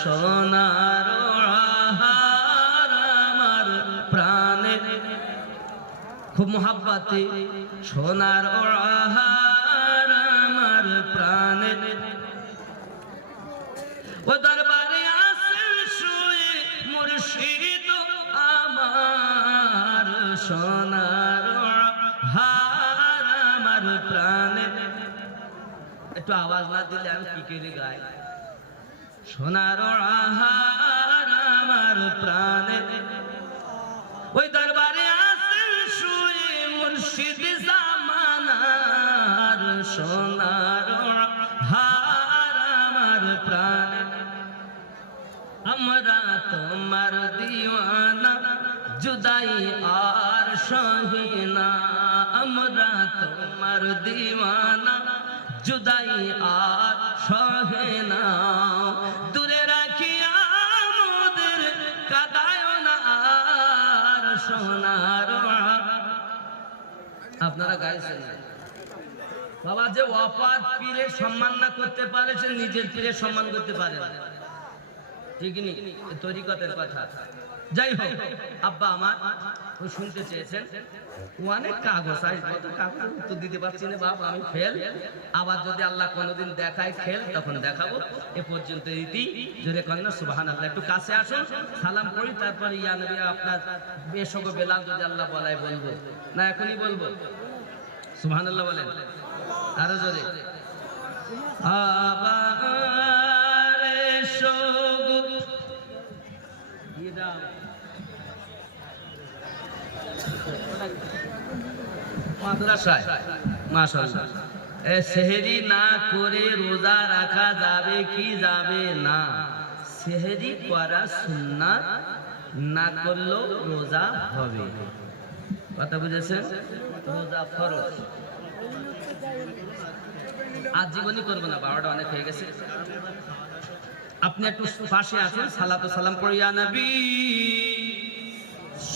সোনার আমার প্রাণে। খুব মোহাব্বাতে, সোনার আহার আমার প্রাণে। ও দরবারে আসেন শুয়ে মুর্শিদ আমার, সোনার হার আমার প্রাণে। একটু আওয়াজ না দিলে আমি কি করে গাই সোনার আহার আমার প্রাণে। ওই দরবারে আসেন শুয়ে মুর্শিদ জামানার সোনার হার আমার প্রাণে। আমরা তোমার দিওয়ানা, জুদাই আর সহিনা আমরা তোমার দিওয়ানা জুদাই আর সহে না। দূরে রাখিয়া মোদের কাদায় না আর সোনার আপনারা গাইছেন বাবা যে অপার পীরের সম্মান না করতে পারে, সে নিজের পীরের সম্মান করতে পারে না। ঠিক তরিকতের কথা। যাই হোক, আব্বা আমার শুনতে চেয়েছেন। অনেক কাগজ উত্তর দিতে পারছি না, বাপ, আমি ফেল। আবার যদি আল্লাহ কোনোদিন দেখায় খেল তখন দেখাবো। এ পর্যন্ত ইতি। জোরে কন্যা সুবাহান আল্লাহ একটু কাছে আসুন, সালাম করি তারপরে ইয়া আপনার বেশক বেলাল যদি আল্লাহ বলায় বলব। না, এখনই বলব। সুবহান আল্লাহ বলেন। আরও জোরে। আবার সেহেরি না করে রোজা রাখা যাবে কি যাবে না? সেহেরি করা সুন্নাত না করলেও রোজা হবে। কথা বুঝেছেন? রোজা ফরজ। আজ জীবনই করব না, বারোটা অনেক হয়ে গেছে। আপনি একটু পাশে আছেন, সালাত সালাম পড়িয়া নবী।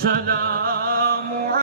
সালাম